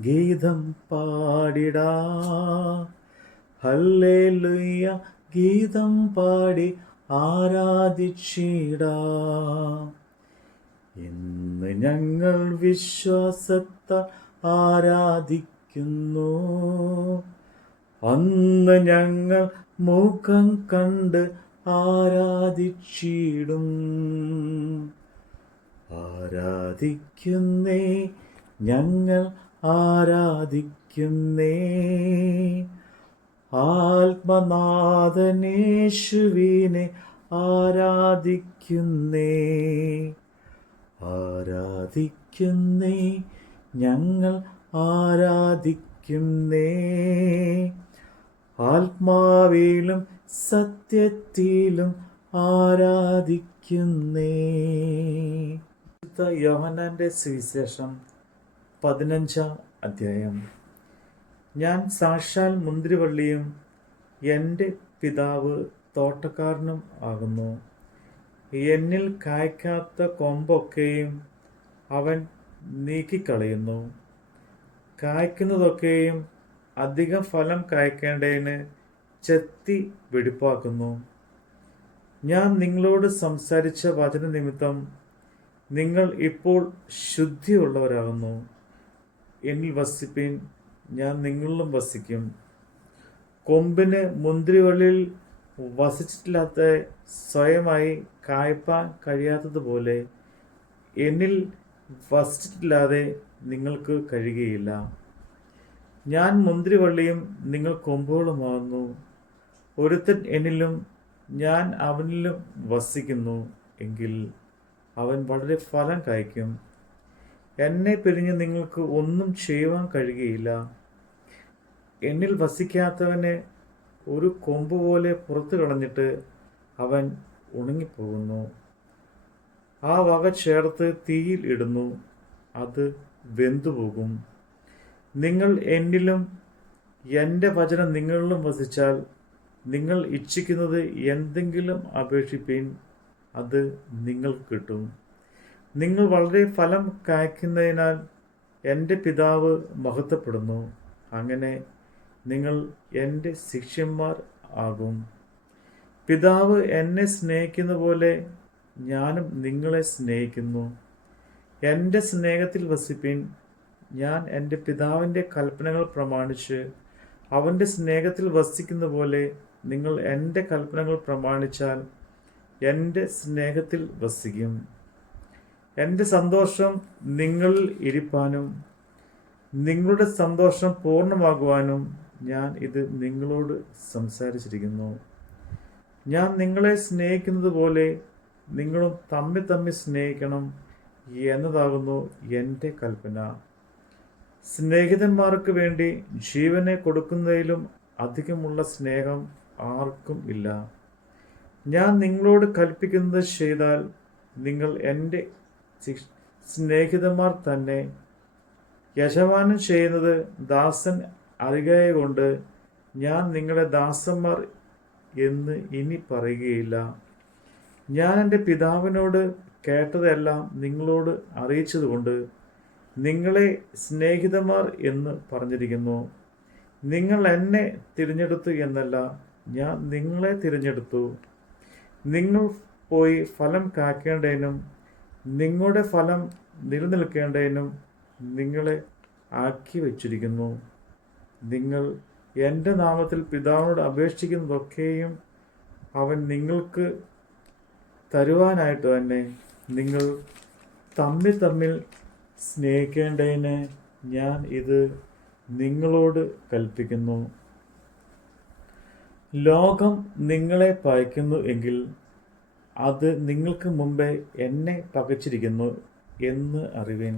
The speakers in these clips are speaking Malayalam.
ഗീതം പാടിടാ. ഹല്ലേലൂയ ഗീതം പാടി ആരാധിച്ചിടാ. ഇന്ന് ഞങ്ങൾ വിശ്വാസത്താൽ ആരാധിക്കുന്നു. അന്ന് ഞങ്ങൾ മുഖം കണ്ട് ആരാധിച്ചിടും. ആരാധിക്കുന്നേ? ഞങ്ങൾ ആരാധിക്കുന്നേ? ആത്മനാഥനേശുവിനെ ആരാധിക്കുന്നേ? ആരാധിക്കുന്നേ? ഞങ്ങൾ ആരാധിക്കുന്നേ? ആത്മാവിലും സത്യത്തിലും ആരാധിക്കുന്നേ? വിശുദ്ധ യോഹന്നാന്റെ സുവിശേഷം പതിനഞ്ചാം അധ്യായം. ഞാൻ സാക്ഷാൽ മുന്തിരിവള്ളിയും എന്റെ പിതാവ് തോട്ടക്കാരനും ആകുന്നു. എന്നിൽ കായ്ക്കാത്ത കൊമ്പൊക്കെയും അവൻ നീക്കിക്കളയുന്നു. കായ്ക്കുന്നതൊക്കെയും അധികം ഫലം കായ്ക്കേണ്ടതിന് ചെത്തി വെടിപ്പാക്കുന്നു. ഞാൻ നിങ്ങളോട് സംസാരിച്ച വചന നിമിത്തം നിങ്ങൾ ഇപ്പോൾ ശുദ്ധിയുള്ളവരാകുന്നു. എന്നിൽ വസിപ്പീൻ ഞാൻ നിങ്ങളിലും വസിക്കും. കൊമ്പിന് മുന്തിരിവള്ളിയിൽ വസിച്ചിട്ടില്ലാത്ത സ്വയമായി കായ്പാൻ കഴിയാത്തതുപോലെ എന്നിൽ വസിച്ചിട്ടില്ലാതെ നിങ്ങൾക്ക് കഴിയുകയില്ല. ഞാൻ മുന്തിരിവള്ളിയും നിങ്ങൾ കൊമ്പുകളുമാകുന്നു. ഒരുത്തൻ എന്നിലും ഞാൻ അവനിലും വസിക്കുന്നു എങ്കിൽ അവൻ വളരെ ഫലം കായ്ക്കും. എന്നെ പിരിഞ്ഞ് നിങ്ങൾക്ക് ഒന്നും ചെയ്യുവാൻ കഴിയുകയില്ല. എന്നിൽ വസിക്കാത്തവനെ ഒരു കൊമ്പ് പോലെ പുറത്തു കളഞ്ഞിട്ട് അവൻ ഉണങ്ങിപ്പോകുന്നു. ആ വക ചേർത്ത് തീയിൽ ഇടുന്നു. അത് വെന്തുപോകും. നിങ്ങൾ എന്നിലും എന്റെ വചനം നിങ്ങളിലും വസിച്ചാൽ നിങ്ങൾ ഇച്ഛിക്കുന്നത് എന്തെങ്കിലും അപേക്ഷിപ്പീൻ. അത് നിങ്ങൾക്ക് കിട്ടും. നിങ്ങൾ വളരെ ഫലം കായ്ക്കുന്നതിനാൽ എന്റെ പിതാവ് മഹത്വപ്പെടുന്നു. അങ്ങനെ നിങ്ങൾ എന്റെ ശിഷ്യന്മാർ ആകും. പിതാവ് എന്നെ സ്നേഹിക്കുന്ന പോലെ ഞാനും നിങ്ങളെ സ്നേഹിക്കുന്നു. എന്റെ സ്നേഹത്തിൽ വസിപ്പിൻ. ഞാൻ എന്റെ പിതാവിന്റെ കൽപ്പനകൾ പ്രമാണിച്ച് അവന്റെ സ്നേഹത്തിൽ വസിക്കുന്ന പോലെ നിങ്ങൾ എന്റെ കൽപ്പനകൾ പ്രമാണിച്ചാൽ എന്റെ സ്നേഹത്തിൽ വസിക്കും. എന്റെ സന്തോഷം നിങ്ങളിൽ ഇരിപ്പാനും നിങ്ങളുടെ സന്തോഷം പൂർണമാകുവാനും ഞാൻ ഇത് നിങ്ങളോട് സംസാരിച്ചിരിക്കുന്നു. ഞാൻ നിങ്ങളെ സ്നേഹിക്കുന്നത് പോലെ നിങ്ങളും തമ്മിൽ തമ്മിൽ സ്നേഹിക്കണം എന്നതാകുന്നു എന്റെ കൽപ്പന. സ്നേഹിതന്മാർക്ക് വേണ്ടി ജീവനെ കൊടുക്കുന്നതിലും അധികമുള്ള സ്നേഹം ആർക്കും ഇല്ല. ഞാൻ നിങ്ങളോട് കൽപ്പിക്കുന്നത് ചെയ്താൽ നിങ്ങൾ എന്റെ സ്നേഹിതന്മാർ തന്നെ യജമാനം ചെയ്യുന്നത് ദാസൻ അറിയായ കൊണ്ട് ഞാൻ നിങ്ങളെ ദാസന്മാർ എന്ന് ഇനി പറയുകയില്ല. ഞാൻ എന്റെ പിതാവിനോട് കേട്ടതെല്ലാം നിങ്ങളോട് അറിയിച്ചതുകൊണ്ട് നിങ്ങളെ സ്നേഹിതന്മാർ എന്ന് പറഞ്ഞിരിക്കുന്നു. നിങ്ങൾ എന്നെ തിരഞ്ഞെടുത്തു എന്നല്ല ഞാൻ നിങ്ങളെ തിരഞ്ഞെടുത്തു. നിങ്ങൾ പോയി ഫലം കാക്കേണ്ടതിനും നിങ്ങളുടെ ഫലം നിലനിൽക്കേണ്ടതിനും നിങ്ങളെ ആക്കി വച്ചിരിക്കുന്നു. നിങ്ങൾ എന്റെ നാമത്തിൽ പിതാവിനോട് അപേക്ഷിക്കുന്നതൊക്കെയും അവൻ നിങ്ങൾക്ക് തരുവാനായിട്ട് തന്നെ നിങ്ങൾ തമ്മിൽ തമ്മിൽ സ്നേഹിക്കേണ്ടതിന് ഞാൻ ഇത് നിങ്ങളോട് കൽപ്പിക്കുന്നു. ലോകം നിങ്ങളെ പയക്കുന്നു എങ്കിൽ അത് നിങ്ങൾക്ക് മുമ്പേ എന്നെ പകച്ചിരിക്കുന്നു എന്ന് അറിവേൻ.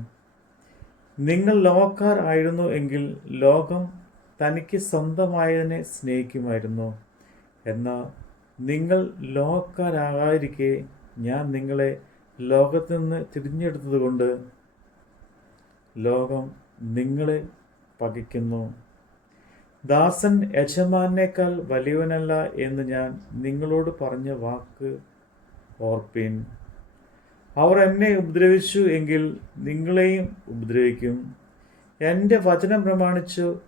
നിങ്ങൾ ലോകക്കാർ ആയിരുന്നു എങ്കിൽ ലോകം തനിക്ക് സ്വന്തമായതിനെ സ്നേഹിക്കുമായിരുന്നു. എന്നാൽ നിങ്ങൾ ലോകക്കാരാകാതിരിക്കെ ഞാൻ നിങ്ങളെ ലോകത്തു നിന്ന് തിരിഞ്ഞെടുത്തതുകൊണ്ട് ലോകം നിങ്ങളെ പകിക്കുന്നു ദാസൻ യജമാനേക്കാൾ വലിയവനല്ല എന്ന് ഞാൻ നിങ്ങളോട് പറഞ്ഞ വാക്ക് ഓർപ്പിൻ. അവർ എന്നെ ഉപദ്രവിച്ചു എങ്കിൽ നിങ്ങളെയും ഉപദ്രവിക്കും. എന്റെ വചനം പ്രമാണിച്ചു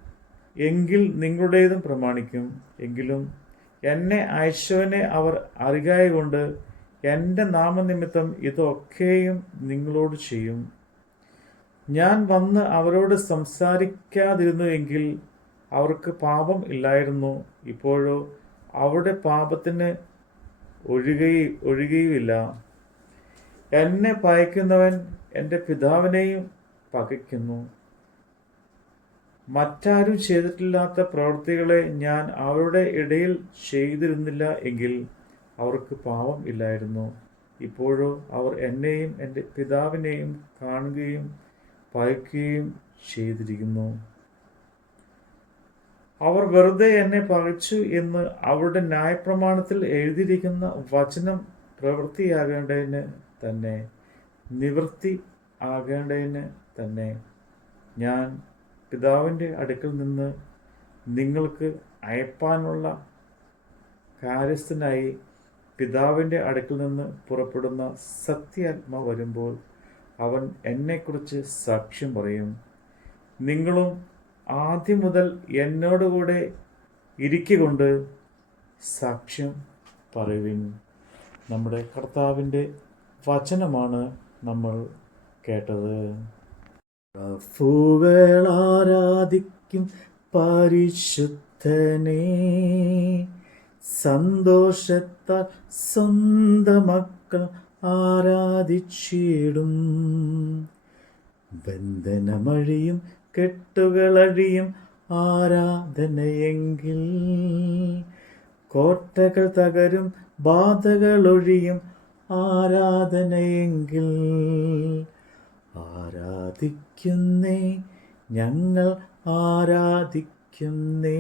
എങ്കിൽ നിങ്ങളുടേതും പ്രമാണിക്കും. എങ്കിലും എന്നെ അയച്ചവനെ അവർ അറിയായകൊണ്ട് എന്റെ നാമനിമിത്തം ഇതൊക്കെയും നിങ്ങളോട് ചെയ്യും. ഞാൻ വന്ന് അവരോട് സംസാരിക്കാതിരുന്നു എങ്കിൽ അവർക്ക് പാപം ഇല്ലായിരുന്നു. ഇപ്പോഴോ അവരുടെ പാപത്തിന് ഒഴുകയി ഒഴുകയുമില്ല. എന്നെ പയക്കുന്നവൻ എന്റെ പിതാവിനെയും പകയ്ക്കുന്നു. മറ്റാരും ചെയ്തിട്ടില്ലാത്ത പ്രവൃത്തികളെ ഞാൻ അവരുടെ ഇടയിൽ ചെയ്തിരുന്നില്ല എങ്കിൽ അവർക്ക് പാപം ഇല്ലായിരുന്നു. ഇപ്പോഴോ അവർ എന്നെയും എന്റെ പിതാവിനെയും കാണുകയും പയക്കുകയും ചെയ്തിരിക്കുന്നു. അവർ വെറുതെ എന്നെ പകച്ചു എന്ന് അവരുടെ ന്യായപ്രമാണത്തിൽ എഴുതിയിരിക്കുന്ന വചനം പ്രവൃത്തിയാകേണ്ടതിന് തന്നെ നിവൃത്തി ആകേണ്ടതിന് തന്നെ. ഞാൻ പിതാവിന്റെ അടുക്കൽ നിന്ന് നിങ്ങൾക്ക് അയപ്പാനുള്ള കാര്യസ്ഥനായി പിതാവിന്റെ അടുക്കൽ നിന്ന് പുറപ്പെടുന്ന സത്യാത്മ വരുമ്പോൾ അവൻ എന്നെക്കുറിച്ച് സാക്ഷ്യം പറയും. നിങ്ങളും ആദ്യം മുതൽ എന്നോടുകൂടെ ഇരിക്കൊണ്ട് സാക്ഷ്യം പറയുവിൻ. നമ്മുടെ കർത്താവിന്റെ വചനമാണ് നമ്മൾ കേട്ടത്. ആരാധിക്കും പരിശുദ്ധനെ. സന്തോഷത്താൽ സ്വന്തം മക്കൾ ആരാധിച്ചിടും. ബന്ധനമഴിയും കെട്ടുകളഴിയും ആരാധനയെങ്കിൽ. കോട്ടകൾ തകരും ബാധകളൊഴിയും ആരാധനയെങ്കിൽ. ആരാധിക്കുന്നേ ഞങ്ങൾ ആരാധിക്കുന്നേ.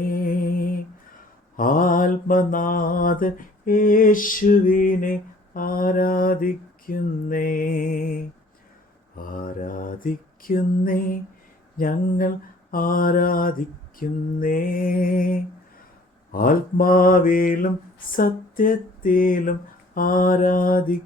ആത്മനാഥ യേശുവിനെ ആരാധിക്കുന്നേ. ആരാധിക്കുന്നേ ഞങ്ങൾ ആരാധിക്കുന്നേ. ആത്മാവിലും സത്യത്തിലും ആരാധിക്കുന്നേ.